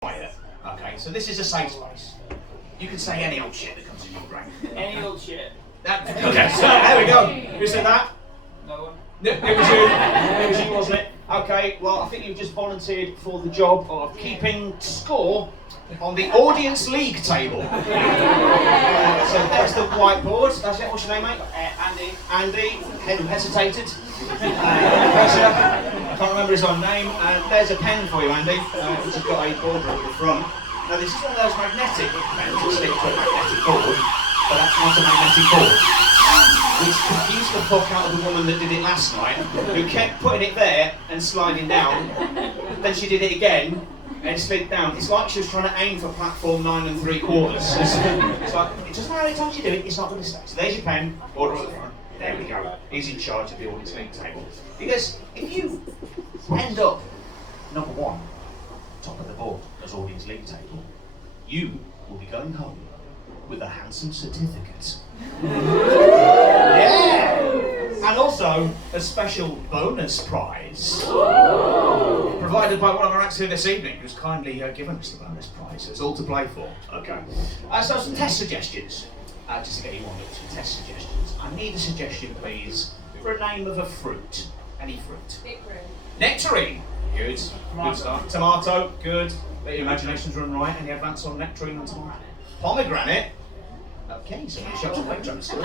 quiet. Okay, so this is a safe space. You can say any old shit that comes in your brain. Any old shit. Okay, so there we go. Who said that? No one. No, it was you. It was you, wasn't it? Okay, well, I think you've just volunteered for the job of keeping score on the audience league table. So there's the whiteboard. That's it. What's your name, mate? Andy. Andy, who hesitated. I can't remember his own name. There's a pen for you, Andy, which has got a border at the front. Now, this is one of those magnetic pens that stick to a magnetic cord, but that's not a magnetic cord. Which confused the fuck out of the woman that did it last night, who kept putting it there and sliding down. Then she did it again and slid down. It's like she was trying to aim for platform 9 3/4. It's like, it doesn't matter how many times you do it, it's not going to stay. So there's your pen, border at the front. There we go. He's in charge of the audience league table. Because if you end up number one, top of the board as audience league table, you will be going home with a handsome certificate. Yeah! And also a special bonus prize provided by one of our actors here this evening, who's kindly given us the bonus prize. So it's all to play for. Okay. So some test suggestions. Just to get you on with some test suggestions. I need a suggestion, please, for a name of a fruit. Any fruit. Nectarine. Good. Good start. Tomato. Good. Let your imaginations run right. Any advance on nectarine and tomato? Pomegranate. Okay, somebody show some weight drama skills.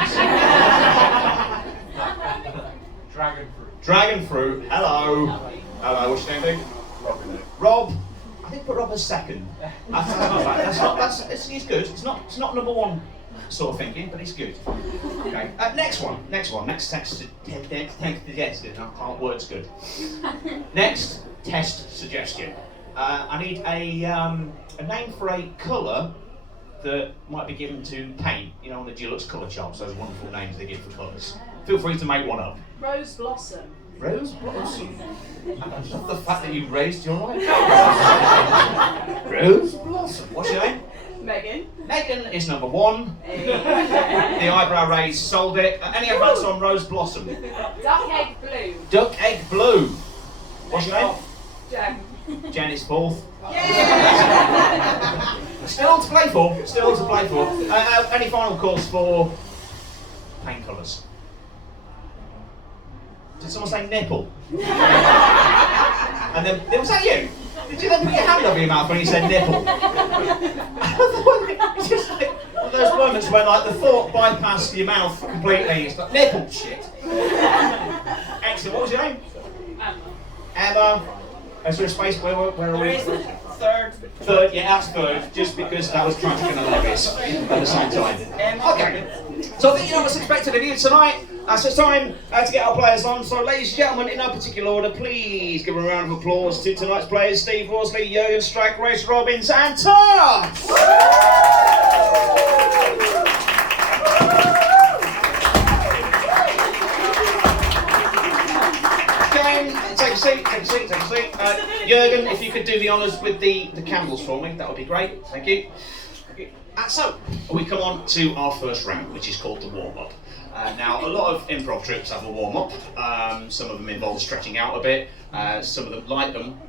Dragon fruit. Dragon fruit. Hello. Hello. What's your name, dude? Rob. I think put Rob as second. That's not bad. It's good. It's not number one sort of thinking, but it's good. Okay. Next one. Next text. Word's good. Next test suggestion. I need a name for a colour that might be given to paint, you know, on the Dulux colour charts, those wonderful names they give for colours. Feel free to make one up. Rose blossom. Rose blossom. I love the fact that you raised your life. Rose blossom. What's your name? Megan. Megan is number one. Hey. The eyebrow raise sold it. Any advance on Rose blossom? Duck egg blue. Duck egg blue. What's your name? Jen. Jen is fourth. Yeah. Still to play for. Any final calls for paint colours? Did someone say nipple? And then, was that you? Did you then put your hand over your mouth when you said nipple? It's just like one of those moments where like the thought bypassed your mouth completely. It's like nipple shit. Excellent. What was your name? Emma. Is there a space where are we? Third, yeah, that's third, just because that was tragic and hilarious at the same time. Okay, so I think you know what's expected of you tonight. So it's time to get our players on. So ladies and gentlemen, in no particular order, please give a round of applause to tonight's players, Steve Worsley, Jurgen Strike, Race Robbins and Tom! Take a seat. Jurgen, if you could do the honours with the candles for me, that would be great. Thank you. So, we come on to our first round, which is called the warm-up. Now, a lot of improv troupes have a warm-up. Some of them involve stretching out a bit. Some of them like them.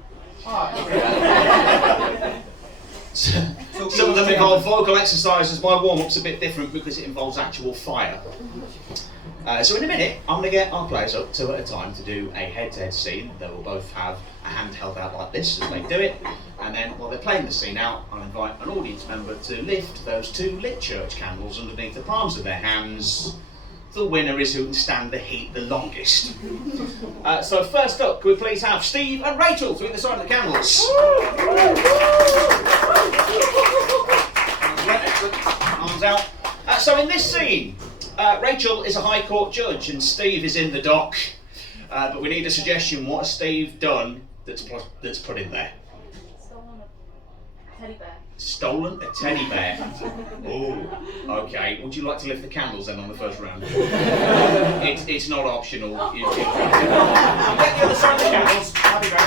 Some of them involve vocal exercises. My warm-up's a bit different because it involves actual fire. So in a minute, I'm going to get our players up two at a time to do a head-to-head scene. They will both have a hand held out like this as they do it. And then while they're playing the scene out, I'll invite an audience member to lift those two lit church candles underneath the palms of their hands. The winner is who can stand the heat the longest. So first up, could we please have Steve and Rachel to either side of the candles. Arms out. So in this scene, Rachel is a High Court judge and Steve is in the dock. But we need a suggestion. What has Steve done that's put in there? Stolen a teddy bear. Stolen a teddy bear. Oh, okay. Would you like to lift the candles then on the first round? It's not optional. You get the other side of the candles. That'd be great.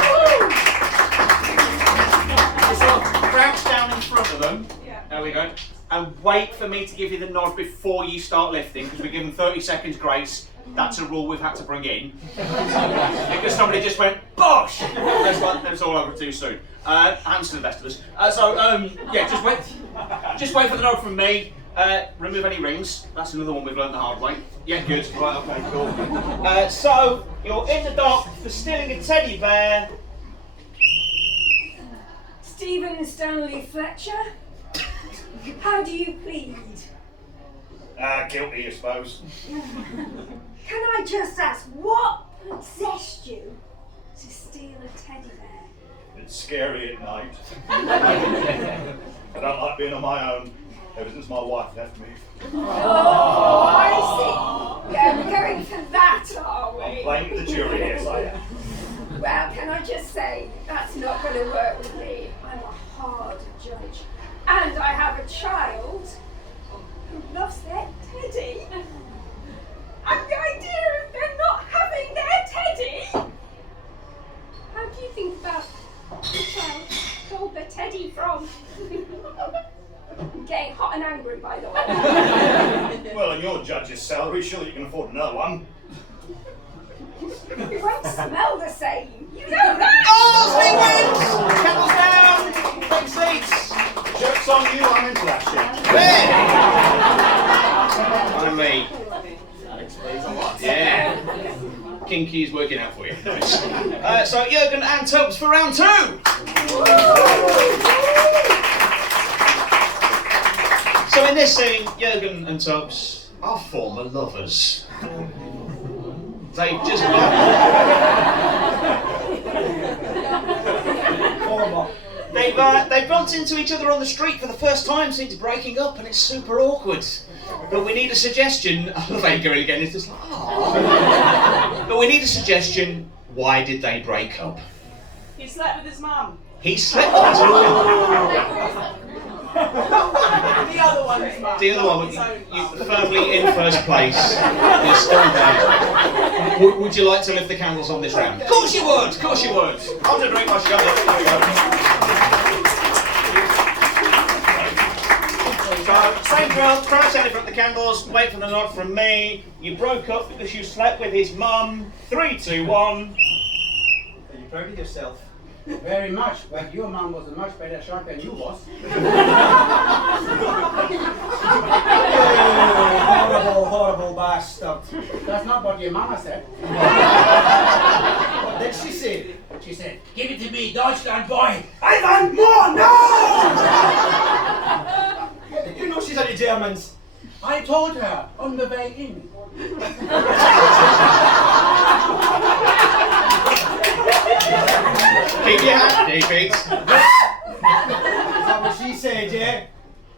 Just sort of crouch down in front of them. Yeah. There we go. And wait for me to give you the nod before you start lifting, because we give them 30 seconds grace. That's a rule we've had to bring in because somebody just went bosh. That's all over too soon. Happens to the best of us. Yeah, just wait for the nod from me. Remove any rings. That's another one we've learned the hard way. Yeah, good. Right, okay, cool. So you're in the dock for stealing a teddy bear. Stephen Stanley Fletcher, how do you plead? Guilty, I suppose. Can I just ask, what possessed you to steal a teddy bear? It's scary at night. I don't like being on my own ever since my wife left me. Oh, I see. Yeah, we're going for that, are we? I'm playing the jury, yes I am. Well, can I just say, that's not going to work with me. I'm a hard judge. And I have a child who loves their teddy. And the idea of them not having their teddy. How do you think about the child stole the teddy from? I'm getting hot and angry, by the way. Well, on your judge's salary, surely you can afford another one. It won't smell the same. You know that! Oh, Steve wins! Candles down! Take seats! Joke's on you, I'm into that shit. I'm me. That explains a lot. Yeah. Kinky's working out for you. Nice. So Jurgen and Tubbs for round 2. So in this scene, Jurgen and Tubbs are former lovers. They've just They've bumped into each other on the street for the first time since breaking up, and it's super awkward. But we need a suggestion. I love Edgar again. It's just like, aww. But we need a suggestion. Why did they break up? He slept with his mum. He slept with his mum. The other one's mum. The other one, you firmly in first place. You're still there. Would you like to lift the candles on this round? Of course you would. Of course you would. On to drink my sugar. There we go. So, same drill, crouch down in front of the candles, wait for the nod from me. You broke up because you slept with his mum. 3, 2, 1. Are you proud of yourself? Very much, but your mum was a much better shot than you was. Horrible, horrible bastard. That's not what your mama said. What did she say? She said, "Give it to me, Deutschland boy." I want more, no! Did you know she's any Germans? I told her on the way in. Keep your hand deep, Pete. Is that what she said, yeah?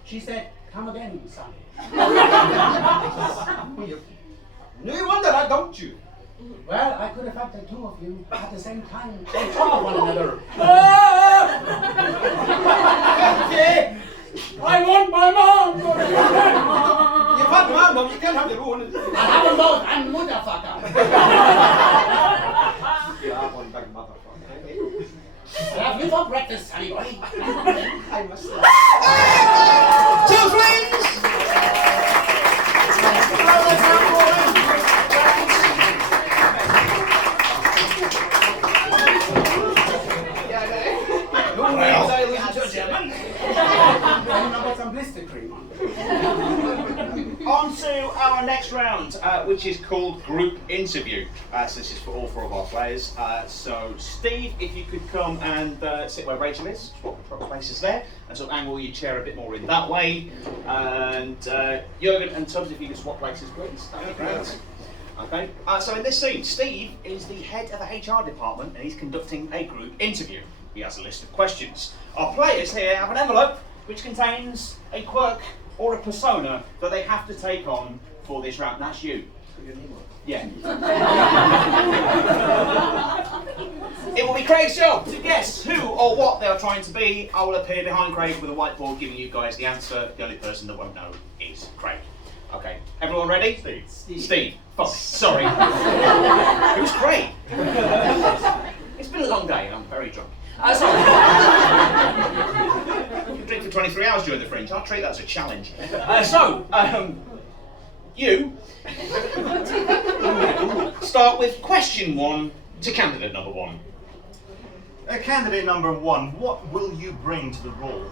She said, "Come again, son." No wonder I dumped you. Well, I could have had the two of you at the same time on top of one another. Okay. I want my mom! You've had mine, Mum, you can't have your own. I have them both, I'm motherfucker. You are one big motherfucker. Have you for breakfast, honey boy? I must say. Two flames! Some blister cream on. On to our next round, which is called Group Interview. So this is for all 4 of our players. So Steve, if you could come and sit where Rachel is, swap places there, and sort of angle your chair a bit more in that way. And Jurgen and Tubbs, if you could swap places, please. That'd be great. Okay. So in this scene, Steve is the head of the HR department, and he's conducting a group interview. He has a list of questions. Our players here have an envelope which contains a quirk or a persona that they have to take on for this round. That's you. Yeah. It will be Craig's job to guess who or what they are trying to be. I will appear behind Craig with a whiteboard giving you guys the answer. The only person that won't know is Craig. Okay, everyone ready? Steve. Fuck, sorry. Who's Craig? It's been a long day and I'm very drunk. Sorry. You can drink for 23 hours during the Fringe. I'll treat that as a challenge. you start with question 1 to candidate number 1. Candidate number 1, what will you bring to the role?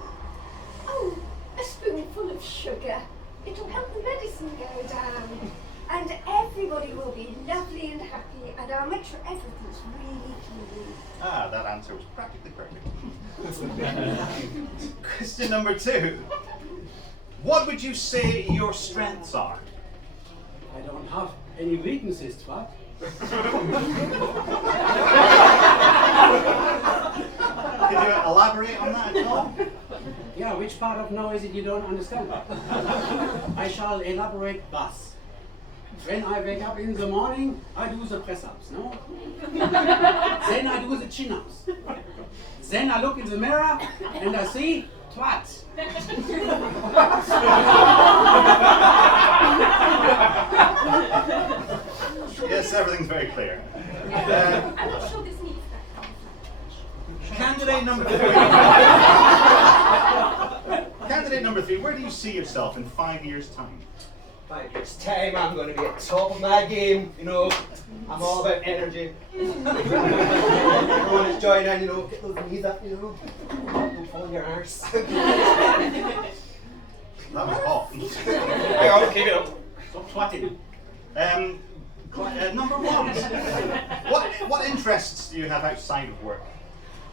Oh, a spoonful of sugar. It'll help the medicine go down. And everybody will be lovely and happy, and I'll make sure everything's really clean. Ah, that answer was practically perfect. Question number 2. What would you say your strengths are? I don't have any weaknesses, what? Can you elaborate on that at all? Yeah, which part of no is it you don't understand? I shall elaborate thus. When I wake up in the morning, I do the press-ups, no? Then I do the chin-ups. Then I look in the mirror and I see twat. Yes, everything's very clear. I'm not sure this needs that. Candidate number 3. Candidate number 3, where do you see yourself in 5 years' time? 5 years' time, I'm going to be at the top of my game, you know. I'm all about energy. Everyone is joining in, you know, get those knees up, you know. Don't fall on your arse. That was hot. Hang on, keep it up. Stop twatting. Number 1. What interests do you have outside of work?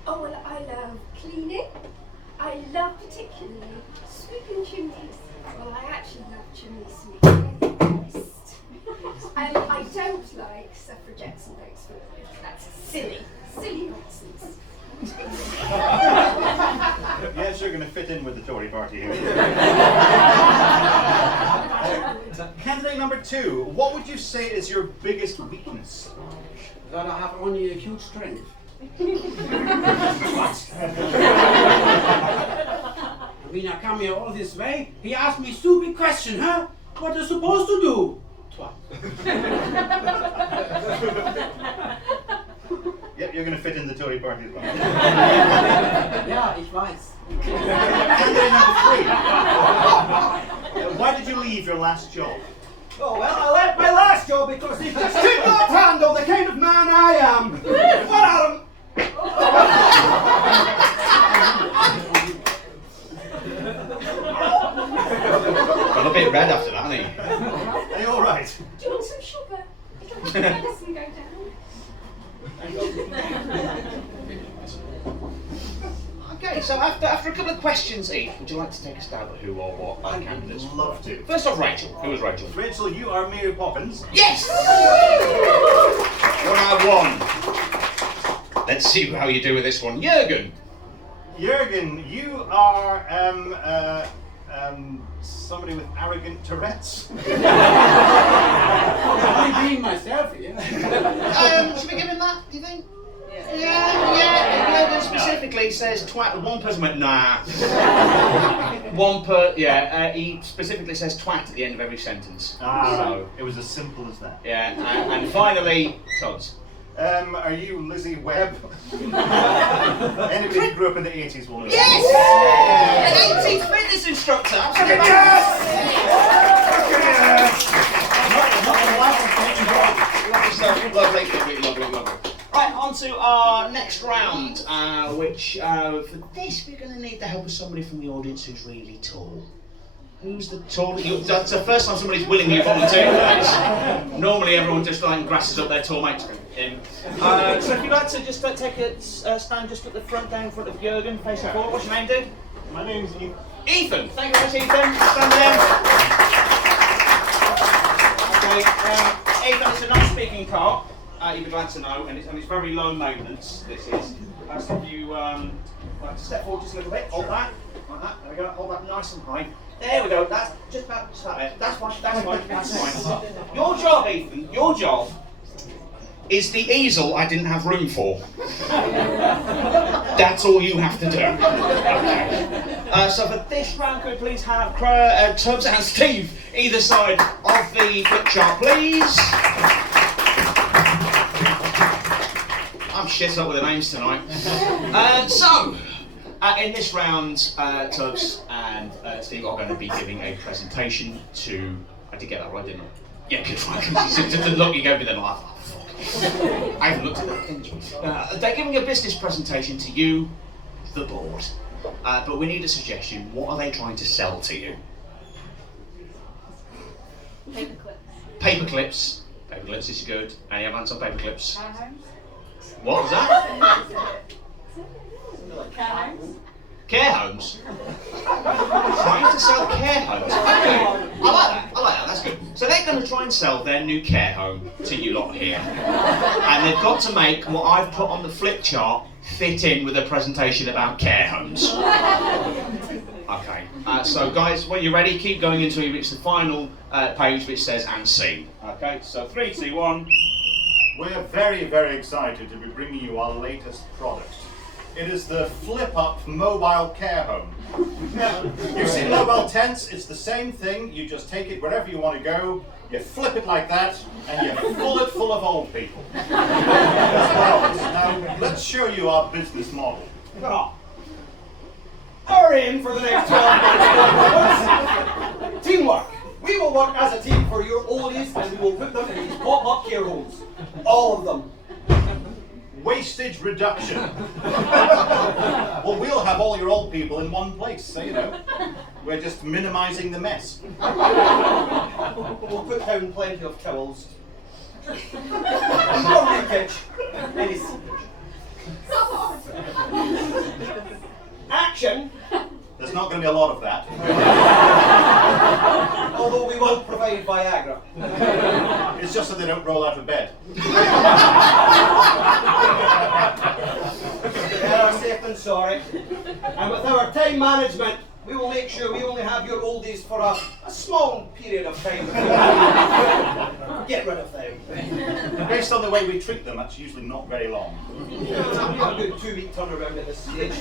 Oh, well, I love cleaning. I love particularly sweeping chimneys. Well, I actually love chimney sweeping. I don't like suffragettes and votes for women. That's silly nonsense. Yes, you're going to fit in with the Tory party here. Candidate number 2, what would you say is your biggest weakness? That I have only a huge strength. I mean, I come here all this way, he asked me stupid question, huh? What are you supposed to do? Twat. Yep, you're going to fit in the Tory party as well. Ja, ich weiß. Candidate number 3, why did you leave your last job? Oh, well, I left my last job because he just could not handle the kind of man I am. What, Adam? Got a bit red after that, hasn't he? Are you alright? Do you want some sugar? It'll help the medicine go down. Okay, so after a couple of questions each, would you like to take a stab at who or what our candidates I'd love to. First off, Rachel. Who was Rachel? Rachel, you are Mary Poppins. Yes! You're now 1. Let's see how you do with this one. Jurgen. Jurgen, you are somebody with arrogant Tourette's. I'm being myself here. Should we give him that, do you think? Yeah. Jurgen specifically says twat. One person went, nah. He specifically says twat at the end of every sentence. So it was as simple as that. Yeah, and finally, Todd's. Are you Lizzie Webb? Anybody who grew up in the 80s will know. Yes! An 80s fitness instructor. Lovely. Right, on to our next round, which for this we're going to need the help of somebody from the audience who's really tall. Who's the tallest? That's the first time somebody's willingly volunteered for this. Normally everyone just grasses up their tall mates. So if you'd like to just take a stand just at the front, down in front of Jurgen, facing forward. What's your name, dude? My name's Ethan. Ethan. Thank you very much, Ethan. Stand there. Okay, Ethan, it's a non-speaking car. You'd be glad to know, and it's very low maintenance. This is. So if you step forward just a little bit, hold that, like that. There we go. Hold that nice and high. There we go. That's just about there. That's fine. That's fine. Your job, Ethan. Your job is the easel I didn't have room for. That's all you have to do. Okay. So for this round, could we please have Tubbs and Steve either side of the flip chart, please? I'm shit up with the names tonight. In this round, Tubbs and Steve are going to be giving a presentation to I did get that right, didn't I? Yeah, good. Just the look you gave me then, like, oh, fuck. I haven't looked at that. They're giving a business presentation to you, the board. But we need a suggestion. What are they trying to sell to you? Paper clips. Paper clips. Paper clips is good. Any other answer on paper clips? Care homes. What was that? Care homes. Care homes? Trying to sell care homes? Okay. I like that, that's good. So they're going to try and sell their new care home to you lot here. And they've got to make what I've put on the flip chart fit in with a presentation about care homes. Okay, so guys, when you're ready, keep going until you reach the final page which says "and scene." Okay, so 3, 2, 1. We're very, very excited to be bringing you our latest product. It is the flip-up mobile care home. You see mobile tents, it's the same thing. You just take it wherever you want to go, you flip it like that, and you fill it full of old people. Now, let's show you our business model. Our aim for the next 12 months, teamwork. We will work as a team for your oldies and we will put them in these pop-up care homes. All of them. Wastage reduction. Well, we'll have all your old people in one place, so you know. We're just minimizing the mess. We'll put down plenty of towels. No leakage. Any seepage. Action. There's not going to be a lot of that. Although we will provide Viagra. It's just that they don't roll out of bed. Better safe than sorry. And with our time management, we will make sure we only have your oldies for a small period of time. Get rid of them. Based on the way we treat them, that's usually not very long. We have a good 2-week turnaround at this stage.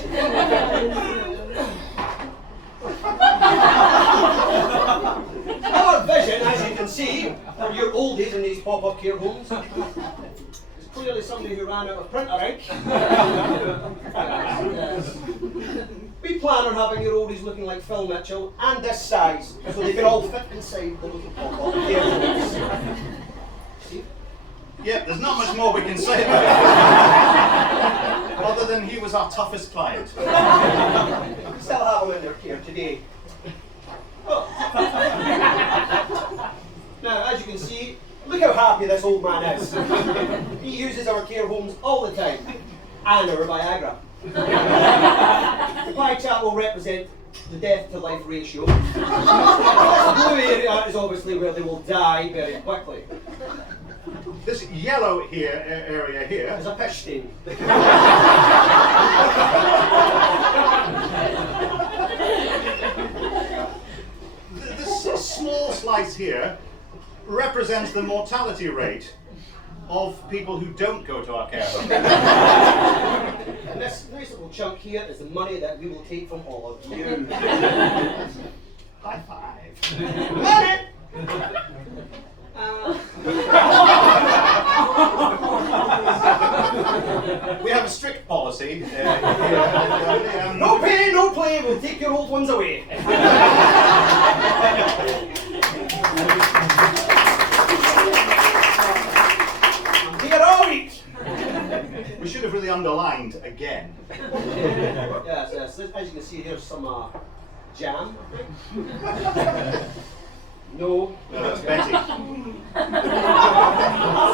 Our vision, as you can see, for your oldies in these pop-up care homes, is clearly somebody who ran out of printer ink. We plan on having your oldies looking like Phil Mitchell and this size, so they can all fit inside the little pop-up care homes. Yep, there's not much more we can say about it. Other than he was our toughest client. We still have them in their care today. Oh. Now, as you can see, look how happy this old man is. He uses our care homes all the time, and our Viagra. The pie chart will represent the death to life ratio. This blue area is obviously where they will die very quickly. This yellow area here There's a pish stain. This small slice here represents the mortality rate of people who don't go to our care home. And this nice little chunk here is the money that we will take from all of you. High five. Money! We have a strict policy. No pay, no play, we'll take your old ones away. I'm here all week. We should have really underlined again. Yes, yes. As you can see, here's some jam. No. No, that's Betty. I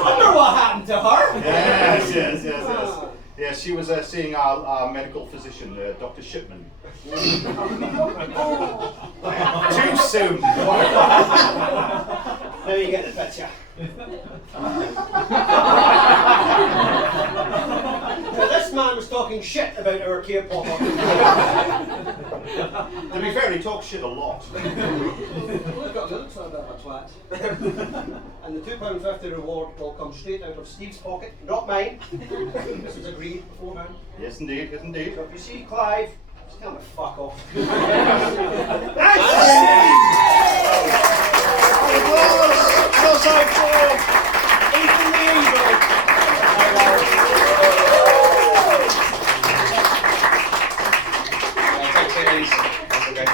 wonder what happened to her. Yes. Yes, she was seeing our medical physician, Dr. Shipman. Too soon. Now you get the picture. Now, this man was talking shit about our care pop-up. To be fair, he talks shit a lot. Look at him, looks like a bit of a twat. And the £2.50 reward will come straight out of Steve's pocket, not mine. This was agreed beforehand. Yes, indeed. Yes, indeed. So if you see Clive, just tell him to fuck off.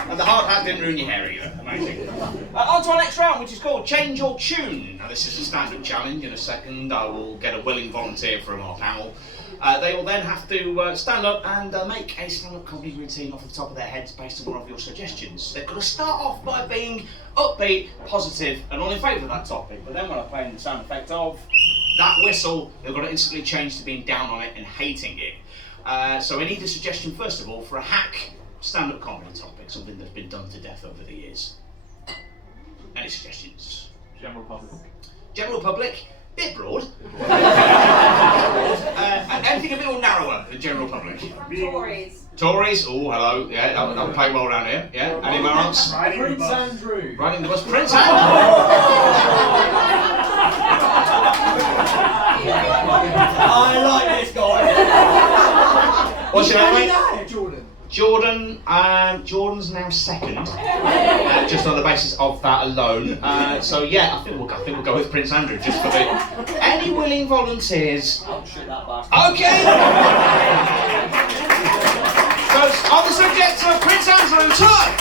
And the hard hat didn't ruin your hair either. Amazing. On to our next round, which is called Change Your Tune. Now, this is a stand-up challenge. In a second, I will get a willing volunteer from our panel. They will then have to stand up and make a stand-up comedy routine off the top of their heads based on one of your suggestions. They've got to start off by being upbeat, positive, and all in favour of that topic. But then when I play in the sound effect of that whistle, they've got to instantly change to being down on it and hating it. So I need a suggestion, first of all, for a hack stand-up comedy topic, something that's been done to death over the years. Any suggestions? General public. General public, bit broad. Anything a bit more narrower than general public. Tories. Tories, oh hello, yeah, that would play well down here. Yeah, anyone else? Prince Andrew. Riding the bus, Prince Andrew. I like this guy. What's your name, mate? Jordan. Jordan's now second, just on the basis of that alone. So yeah, I think we'll go with Prince Andrew just for the. Any willing volunteers? I'll shoot that bastard. Okay. So on the subject of Prince Andrew, time.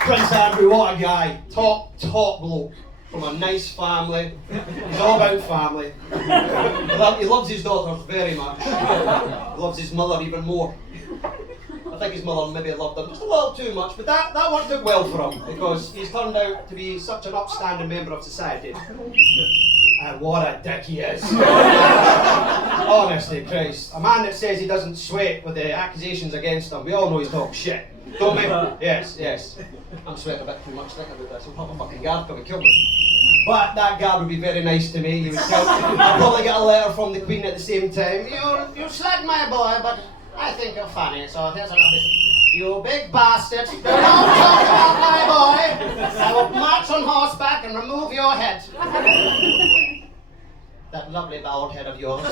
Prince Edinburgh, what a guy. Top bloke. From a nice family. He's all about family. He loves his daughters very much. He loves his mother even more. I think his mother maybe loved him just a little too much, but that worked out well for him because he's turned out to be such an upstanding member of society. And what a dick he is. Honestly, Christ. A man that says he doesn't sweat with the accusations against him, we all know he's talking shit. Don't we? Yes. I'm sweating a bit too much thinking about this. I'll have a fucking guard come and kill me. But that guard would be very nice to me. He would tell I'd probably get a letter from the Queen at the same time. You slag my boy, but I think you're funny, so here's another. You big bastard. Don't talk about my boy. I will march on horseback and remove your head. That lovely bald head of yours.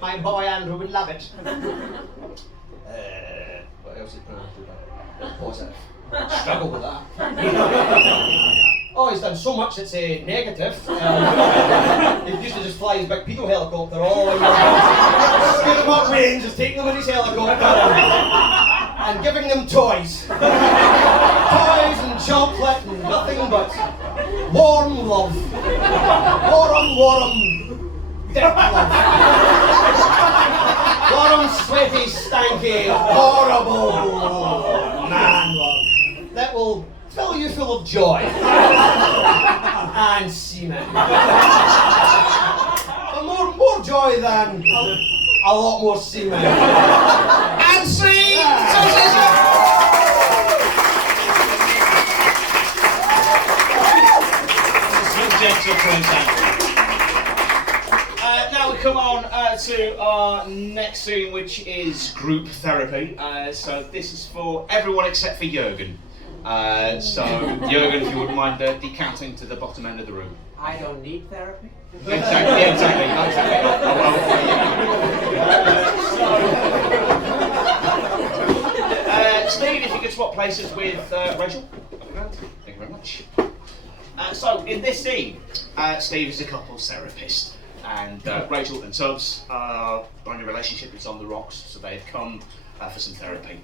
My boy Andrew would love it. What else is positive? Struggle with that. Oh, he's done so much that's negative. He used to just fly his big pedo helicopter all the way around. Scoot him up range, just taking them in his helicopter and giving them toys. Toys and chocolate and nothing but warm love. Warm, dick love. Warm, sweaty, stanky, horrible man love. That will fill you full of joy and semen. But more joy than a lot more semen. And see. Subject of Prince Andrew. Now we come on to our next scene, which is group therapy. So this is for everyone except for Jurgen. So Jurgen, if you wouldn't mind decanting to the bottom end of the room. I don't need therapy. Exactly. Steve, if you could swap places with Rachel. Thank you very much. So in this scene, Steve is a couples therapist, and Rachel and Tubbs are on a relationship that's on the rocks, so they've come for some therapy.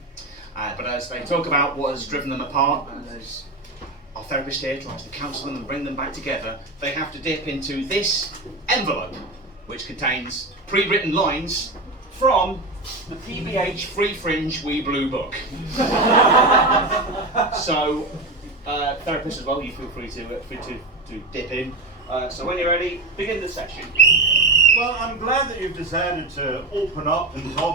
But as they talk about what has driven them apart, and as our therapist here tries to counsel them and bring them back together, they have to dip into this envelope, which contains pre-written lines from the PBH Free Fringe Wee Blue book. So, therapist as well, you feel free to dip in. So when you're ready, begin the session. Well, I'm glad that you've decided to open up and talk